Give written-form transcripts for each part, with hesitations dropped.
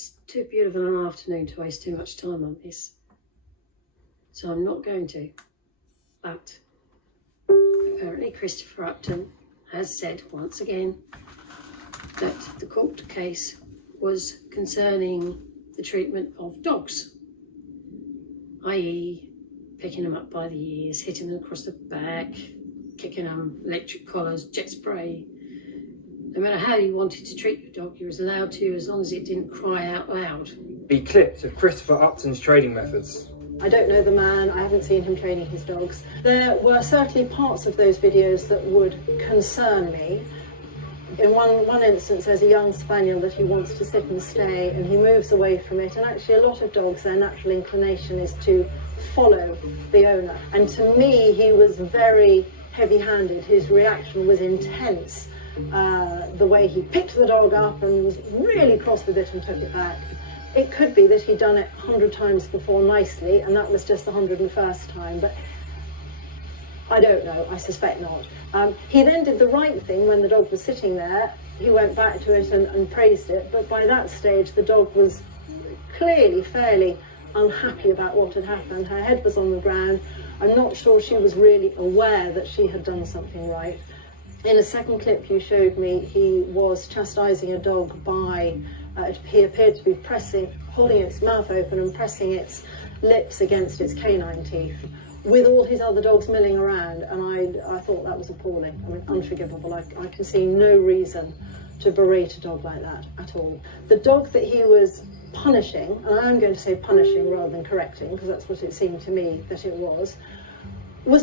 It's too beautiful an afternoon to waste too much time on this, so I'm not going to. But apparently Christopher Upton has said once again that the court case was concerning the treatment of dogs, i.e. picking them up by the ears, hitting them across the back, kicking them, electric collars, jet spray. No matter how you wanted to treat your dog, you was allowed to, as long as it didn't cry out loud. Be clipped of Christopher Upton's trading methods. I don't know the man, I haven't seen him training his dogs. There were certainly parts of those videos that would concern me. In one instance, there's a young spaniel that he wants to sit and stay, and he moves away from it, and actually a lot of dogs, their natural inclination is to follow the owner. And to me, he was very heavy-handed. His reaction was intense. The way he picked the dog up and was really cross with it and took it back. It could be that he'd done it 100 times before nicely, and that was just the 101st time, but I don't know, I suspect not. He then did the right thing when the dog was sitting there. He went back to it and praised it, but by that stage the dog was clearly fairly unhappy about what had happened. Her head was on the ground. I'm not sure she was really aware that she had done something right. In a second clip you showed me, he was chastising a dog by, he appeared to be holding its mouth open and pressing its lips against its canine teeth, with all his other dogs milling around, and I thought that was appalling. I mean, unforgivable. I can see no reason to berate a dog like that at all. The dog that he was punishing, and I'm going to say punishing rather than correcting, because that's what it seemed to me that it was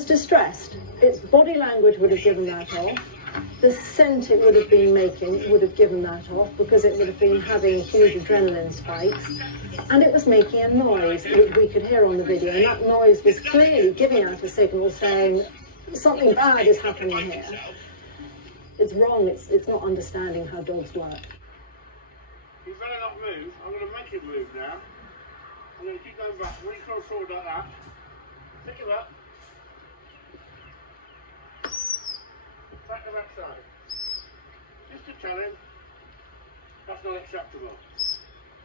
distressed. Its body language would have given that off. The scent it would have been making would have given that off, because it would have been having huge adrenaline spikes. And it was making a noise, which we could hear on the video, and that noise was clearly giving out a signal saying something bad is happening here. It's wrong, it's not understanding how dogs work. You better not move. I'm going to make it move now. I'm going to keep going back. When you cross forward like that, pick him up. Back the backside. Just to tell him that's not acceptable.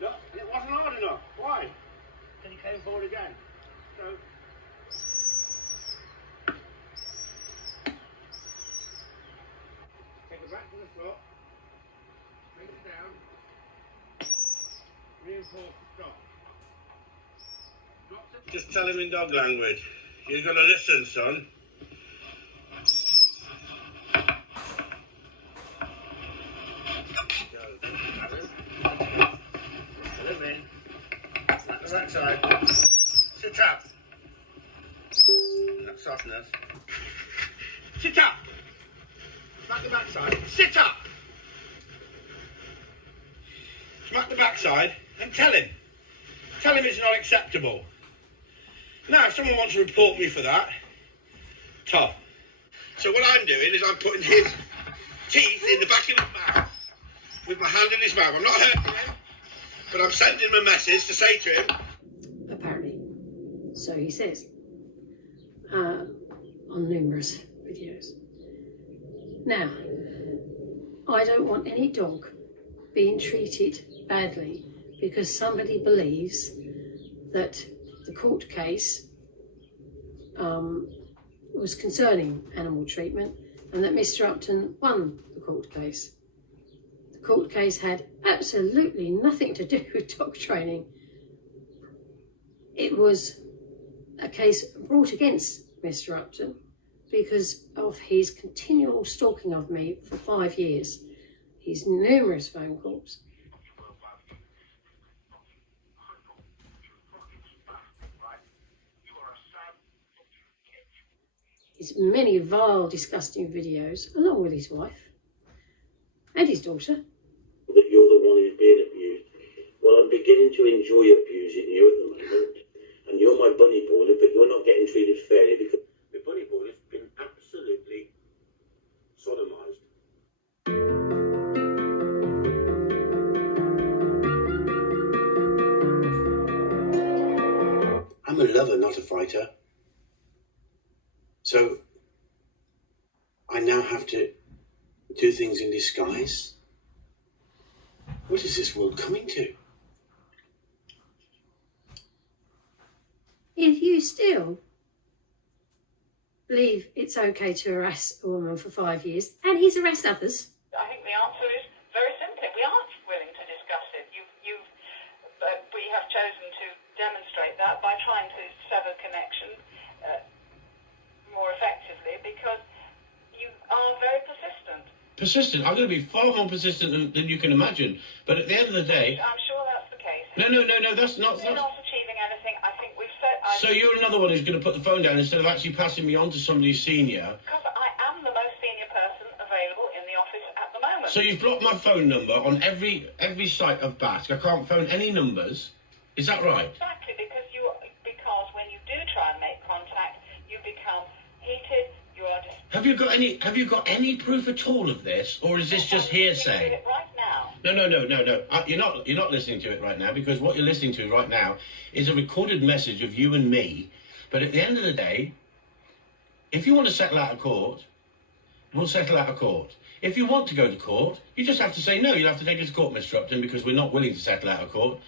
Look, and it wasn't hard enough. Why? Then he came forward again. So take it back to the foot. Bring it down. Reinforce the stop. Just tell him in dog language. You're gonna listen, son. Backside. Sit up. That's softness. Sit up. Smack the backside. Sit up. Smack the backside and tell him. Tell him it's not acceptable. Now, if someone wants to report me for that, tough. So what I'm doing is I'm putting his teeth in the back of his mouth with my hand in his mouth. I'm not hurting him, but I'm sending him a message to say to him. Apparently. So he says. On numerous videos. Now, I don't want any dog being treated badly because somebody believes that the court case was concerning animal treatment and that Mr. Upton won the court case. The court case had absolutely nothing to do with dog training. It was a case brought against Mr. Upton because of his continual stalking of me for 5 years, his numerous phone calls, his many vile, disgusting videos, along with his wife and his daughter. That you're the one who's being abused. Well, I'm beginning to enjoy abusing you at the moment, and you're my bunny boarder, but you're not getting treated fairly because the bunny boarder's been absolutely sodomised. I'm a lover, not a fighter. So I now have to do things in disguise? What is this world coming to? if you still believe it's okay to harass a woman for 5 years, and he's harassed others. I think the answer is very simply, we aren't willing to discuss it. We have chosen to demonstrate that by trying to sever connection more effectively, because you are very persistent. Persistent? I'm going to be far more persistent than you can imagine. But at the end of the day... I'm sure that's the case. No, that's not... We're not achieving anything. I think we've said... So you're another one who's going to put the phone down instead of actually passing me on to somebody senior? Because I am the most senior person available in the office at the moment. So you've blocked my phone number on every site of BAT. I can't phone any numbers. Is that right? Exactly, because when you do try and make contact, you become heated. You are just... Have you got any proof at all of this, or is this just hearsay? Right now. No. You're not listening to it right now, because what you're listening to right now is a recorded message of you and me. But at the end of the day, if you want to settle out of court, we'll settle out of court. If you want to go to court, you just have to say no. You'll have to take us to court, Mr. Upton, because we're not willing to settle out of court.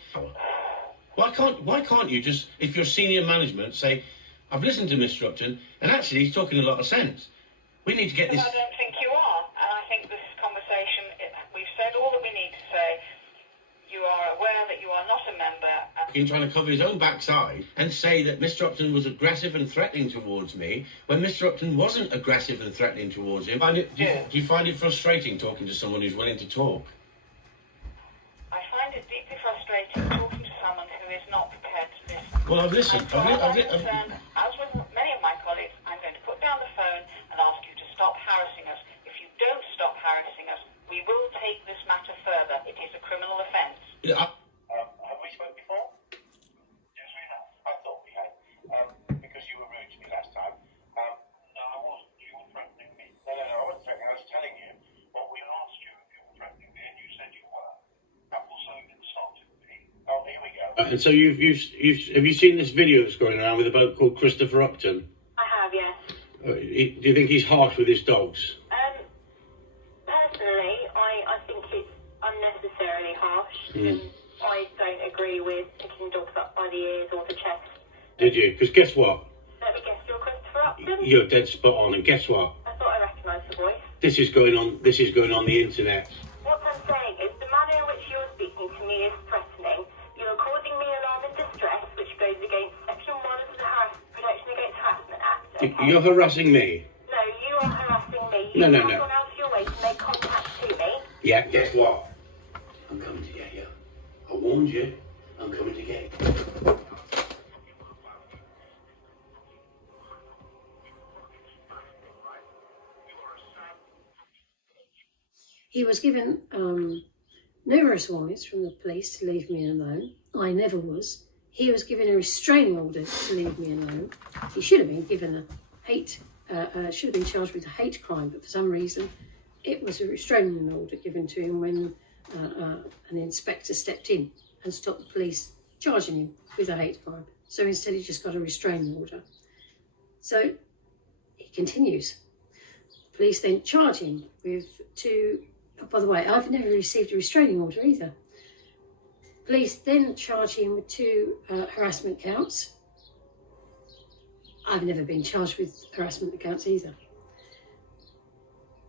Why can't you just, if you're senior management, say, I've listened to Mr. Upton, and actually he's talking a lot of sense. We need to get this... I don't think you are, and I think this conversation, we've said all that we need to say. You are aware that you are not a member. In trying to cover his own backside and say that Mr. Upton was aggressive and threatening towards me, when Mr. Upton wasn't aggressive and threatening towards him. Do you find it frustrating talking to someone who's willing to talk? I find it deeply frustrating talking to someone who is not prepared to listen. Well, I've listened. As with many of my colleagues, I'm going to put down the phone and ask you to stop harassing us. If you don't stop harassing us, we will take this matter further. It is a criminal offence. Have we spoken before? Yes, we have. I thought we had. Because you were rude to me last time. No, I wasn't. You were threatening me. No, I wasn't threatening. I was telling you what we asked you if you were threatening me, and you said you were. That was so insulting me. Oh, here we go. And so have you seen this video that's going around with a bloke called Christopher Upton? I have, yes. Do you think he's harsh with his dogs? Personally, I think it's unnecessarily harsh. I don't agree with picking dogs up by the ears or the chest. Did you? Because guess what? Let me guess, you're Christopher Upton? You're dead spot on. And guess what? I thought I recognised the voice. This is going on the internet. What I'm saying is the manner in which you're speaking to me is threatening. You're causing me alarm and distress, which goes against Section 1 of the Protection Against Harassment Act. Okay? You're harassing me. No, you are harassing me. No. You've gone out of your way to make contact to me. Yeah, guess what? I'm coming to get you. I warned you. I'm coming to get you. He was given numerous warnings from the police to leave me alone. I never was. He was given a restraining order to leave me alone. He should have been given should have been charged with a hate crime, but for some reason it was a restraining order given to him when an inspector stepped in and stopped the police charging him with a hate crime. So instead he just got a restraining order. So he continues. The police then charge him with by the way, I've never received a restraining order either. Police then charge him with 2 harassment counts. I've never been charged with harassment counts either. Do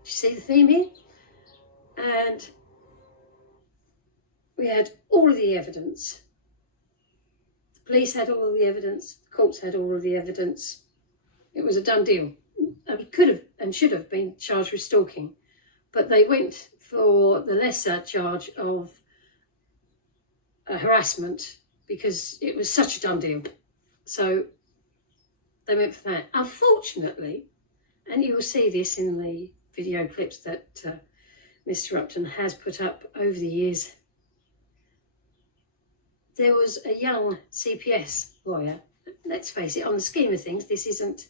you see the theme here? And we had all of the evidence. The police had all of the evidence. The courts had all of the evidence. It was a done deal. And he could have and should have been charged with stalking, but they went for the lesser charge of harassment because it was such a done deal. So they went for that. Unfortunately, and you will see this in the video clips that Mr. Upton has put up over the years, there was a young CPS lawyer. Let's face it, on the scheme of things, this isn't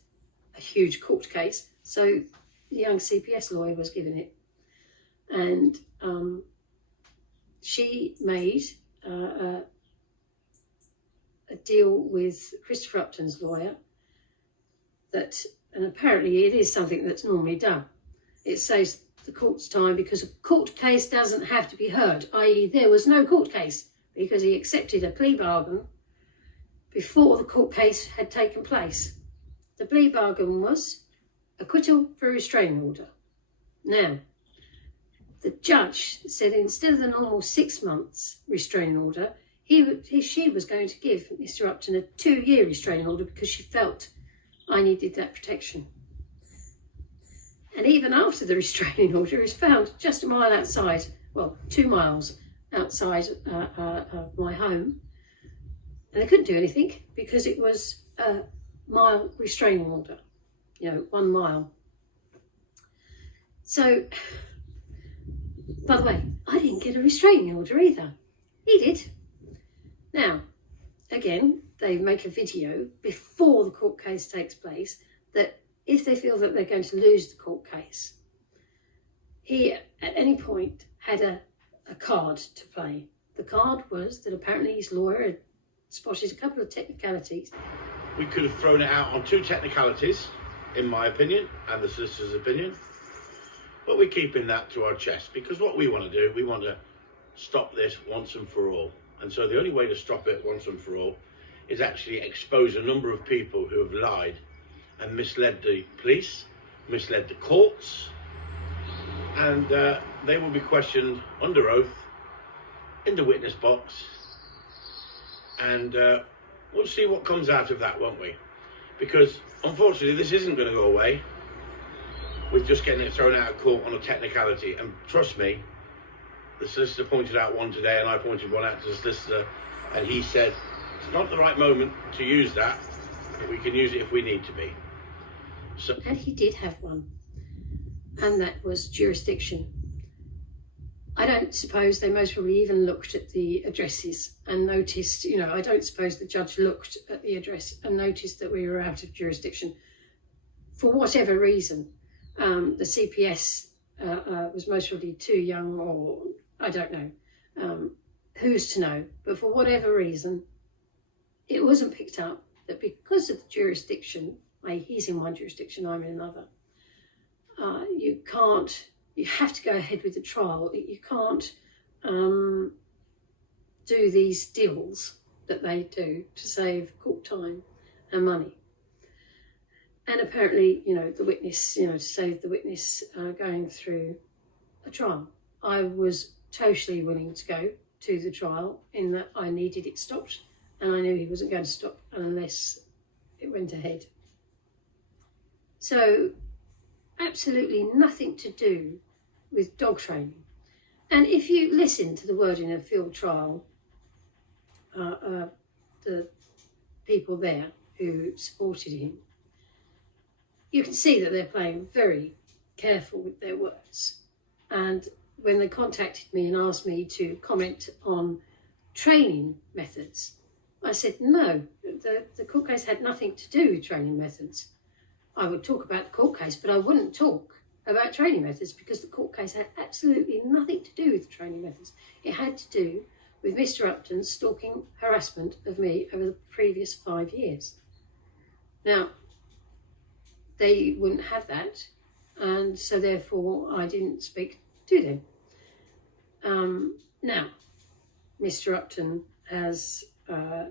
a huge court case, so the young CPS lawyer was given it. And she made a deal with Christopher Upton's lawyer that, and apparently it is something that's normally done. It saves the court's time because a court case doesn't have to be heard, i.e. there was no court case because he accepted a plea bargain before the court case had taken place. The plea bargain was acquittal for restraining order. Now, the judge said instead of the normal 6 months restraining order, she was going to give Mr. Upton a 2-year restraining order because she felt I needed that protection. And even after the restraining order, he was found just a mile outside, well, 2 miles outside my home. And they couldn't do anything because it was a mile restraining order, 1 mile. So, by the way, I didn't get a restraining order either. He did. Now, again, they make a video before the court case takes place that if they feel that they're going to lose the court case, he at any point had a card to play. The card was that apparently his lawyer had spotted a couple of technicalities. We could have thrown it out on 2 technicalities, in my opinion, and the solicitor's opinion. But we're keeping that to our chest because what we want to do, we want to stop this once and for all. And so the only way to stop it once and for all is actually expose a number of people who have lied and misled the police, misled the courts, and they will be questioned under oath in the witness box, and we'll see what comes out of that, won't we? Because unfortunately this isn't going to go away with just getting it thrown out of court on a technicality. And trust me, the solicitor pointed out one today and I pointed one out to the solicitor, and he said it's not the right moment to use that, but we can use it if we need to be. So, and he did have one, and that was jurisdiction. I don't suppose they most probably even looked at the addresses and noticed, I don't suppose the judge looked at the address and noticed that we were out of jurisdiction. For whatever reason, the CPS was most probably too young, or I don't know, who's to know, but for whatever reason, it wasn't picked up that because of the jurisdiction, he's in one jurisdiction, I'm in another, you have to go ahead with the trial. You can't do these deals that they do to save court time and money. And apparently, the witness, to save the witness going through a trial. I was totally willing to go to the trial in that I needed it stopped, and I knew he wasn't going to stop unless it went ahead. So, absolutely nothing to do with dog training. And if you listen to the wording of field trial, the people there who supported him, you can see that they're playing very careful with their words. And when they contacted me and asked me to comment on training methods, I said no, the court case had nothing to do with training methods. I would talk about the court case, but I wouldn't talk about training methods because the court case had absolutely nothing to do with training methods. It had to do with Mr. Upton's stalking harassment of me over the previous 5 years. Now, they wouldn't have that, and so therefore I didn't speak to them. Now, Mr. Upton has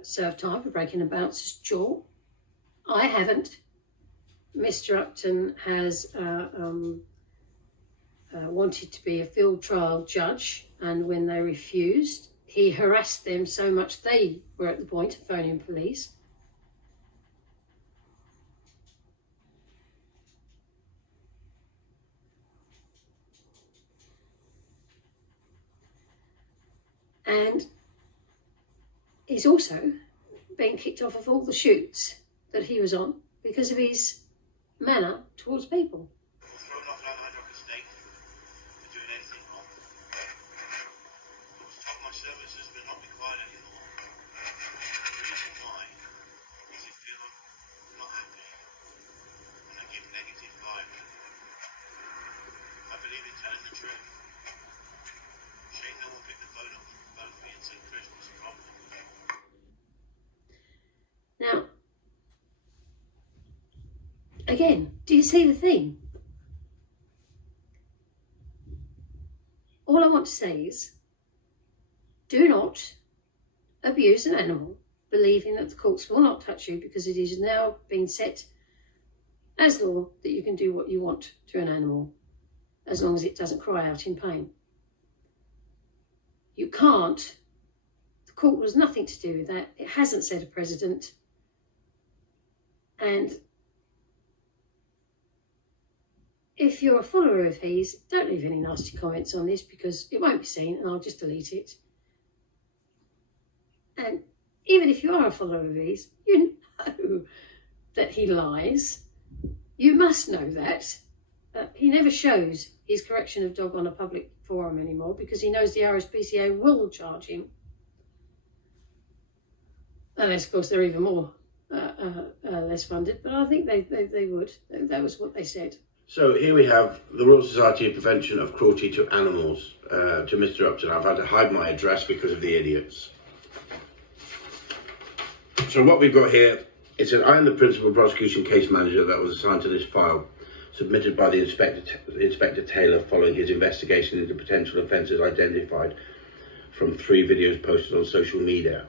served time for breaking a bouncer's jaw. I haven't. Mr. Upton has wanted to be a field trial judge, and when they refused, he harassed them so much they were at the point of phoning police. And he's also been kicked off of all the shoots that he was on because of his manner towards people. thrown off like a snake for doing anything wrong. I was told my services will not be required anymore. The reason why is they feel not happy and they give negative vibes. I believe in telling the truth. Shame no one picked the phone up from both me and said Christmas problem. Now, again, do you see the theme? All I want to say is, do not abuse an animal believing that the courts will not touch you because it is now being set as law that you can do what you want to an animal as long as it doesn't cry out in pain. You can't. The court was nothing to do with that. It hasn't set a precedent. And if you're a follower of his, don't leave any nasty comments on this because it won't be seen and I'll just delete it. And even if you are a follower of his, you know that he lies. You must know that. He never shows his correction of dog on a public forum anymore because he knows the RSPCA will charge him. Unless, of course, they're even more less funded, but I think they would. That was what they said. So here we have the Royal Society of Prevention of Cruelty to Animals, to Mr. Upton. I've had to hide my address because of the idiots. So what we've got here, it says, I am the principal prosecution case manager that was assigned to this file, submitted by the Inspector Taylor following his investigation into potential offences identified from 3 videos posted on social media.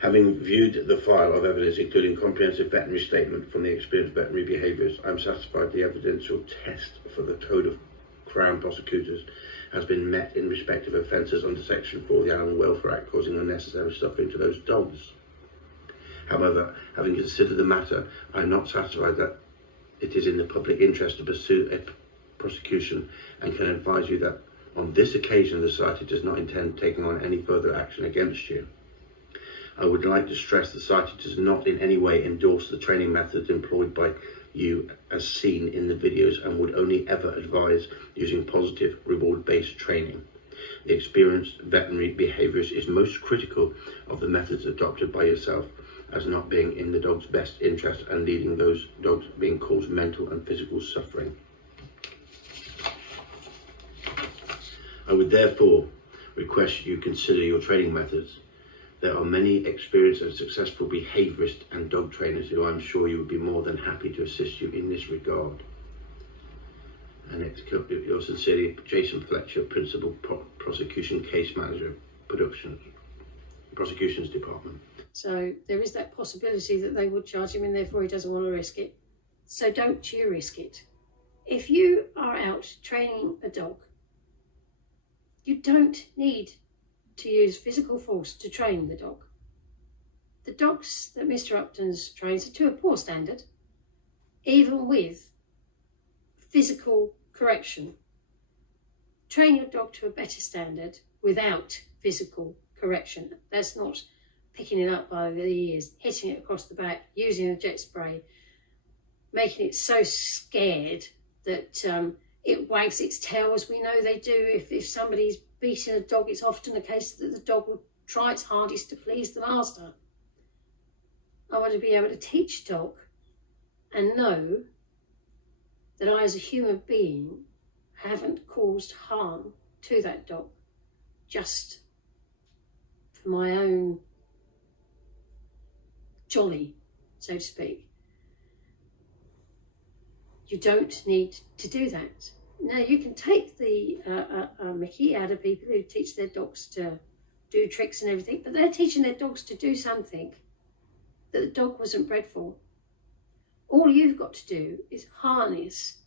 Having viewed the file of evidence, including comprehensive veterinary statement from the experienced veterinary behaviourist, I am satisfied the evidential test for the Code of Crown Prosecutors has been met in respect of offences under Section 4 of the Animal Welfare Act causing unnecessary suffering to those dogs. However, having considered the matter, I am not satisfied that it is in the public interest to pursue a prosecution and can advise you that on this occasion the Society does not intend taking on any further action against you. I would like to stress the Society does not in any way endorse the training methods employed by you as seen in the videos and would only ever advise using positive reward-based training. The experienced veterinary behaviourist is most critical of the methods adopted by yourself as not being in the dog's best interest and leading those dogs being caused mental and physical suffering. I would therefore request you consider your training methods. There are many experienced and successful behaviourists and dog trainers who I'm sure you would be more than happy to assist you in this regard. And it's yours sincerely, Jason Fletcher, Principal Prosecution Case Manager, Prosecutions Department. So there is that possibility that they would charge him and therefore he doesn't want to risk it. So don't you risk it. If you are out training a dog, you don't need to use physical force to train the dog. The dogs that Mr. Upton's trains are to a poor standard, even with physical correction. Train your dog to a better standard without physical correction. That's not picking it up by the ears, hitting it across the back, using a jet spray, making it so scared that it wags its tail, as we know they do. If somebody's beating a dog, it's often the case that the dog will try its hardest to please the master. I want to be able to teach a dog and know that I, as a human being, haven't caused harm to that dog just for my own jolly, so to speak. You don't need to do that. Now, you can take the mickey out of people who teach their dogs to do tricks and everything, but they're teaching their dogs to do something that the dog wasn't bred for. All you've got to do is harness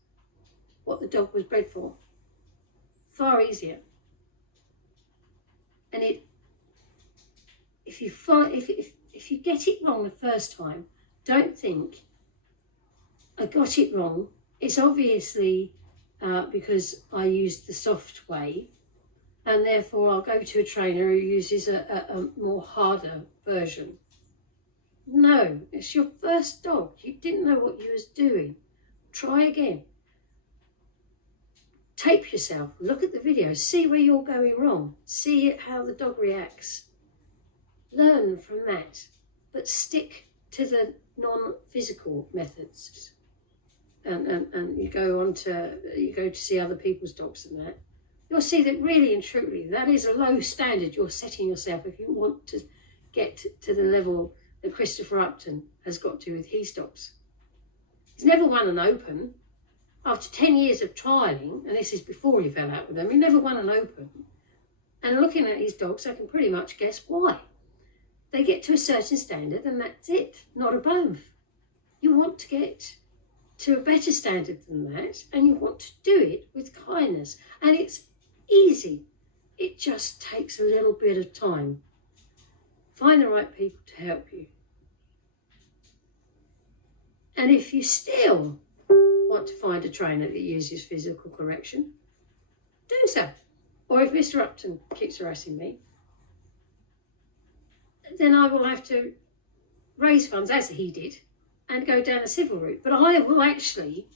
what the dog was bred for. Far easier. And if you get it wrong the first time, don't think, I got it wrong. It's obviously because I used the soft way, and therefore I'll go to a trainer who uses a more harder version. No, it's your first dog. You didn't know what you was doing. Try again. Tape yourself, look at the video, see where you're going wrong, see how the dog reacts. Learn from that, but stick to the non-physical methods. And you go to see other people's dogs and that. You'll see that really and truly, that is a low standard you're setting yourself if you want to get to the level that Christopher Upton has got to with his dogs. He's never won an open. After 10 years of trialling, and this is before he fell out with them, he never won an open. And looking at his dogs, I can pretty much guess why. they get to a certain standard and that's it, not above. You want to get to a better standard than that, and you want to do it with kindness. And it's easy. It just takes a little bit of time. Find the right people to help you. And if you still want to find a trainer that uses physical correction, do so. Or if Mr. Upton keeps harassing me, then I will have to raise funds, as he did, and go down a civil route. But I will actually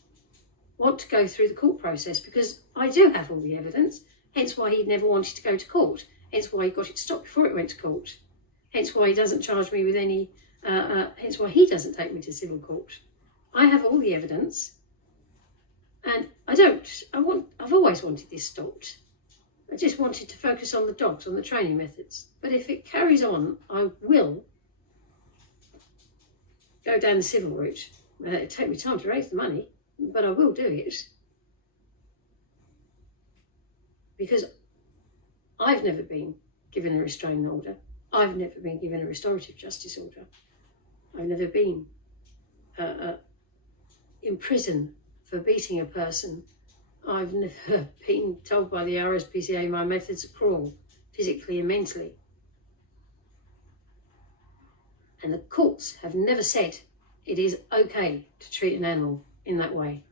want to go through the court process because I do have all the evidence, hence why he never wanted to go to court, hence why he got it stopped before it went to court, hence why he doesn't charge me with any, hence why he doesn't take me to civil court. I have all the evidence, and I've always wanted this stopped. I just wanted to focus on the dogs, on the training methods. But if it carries on, I will go down the civil route. It'll take me time to raise the money, but I will do it. Because I've never been given a restraining order. I've never been given a restorative justice order. I've never been in prison for beating a person. I've never been told by the RSPCA my methods are cruel, physically and mentally. And the courts have never said it is okay to treat an animal in that way.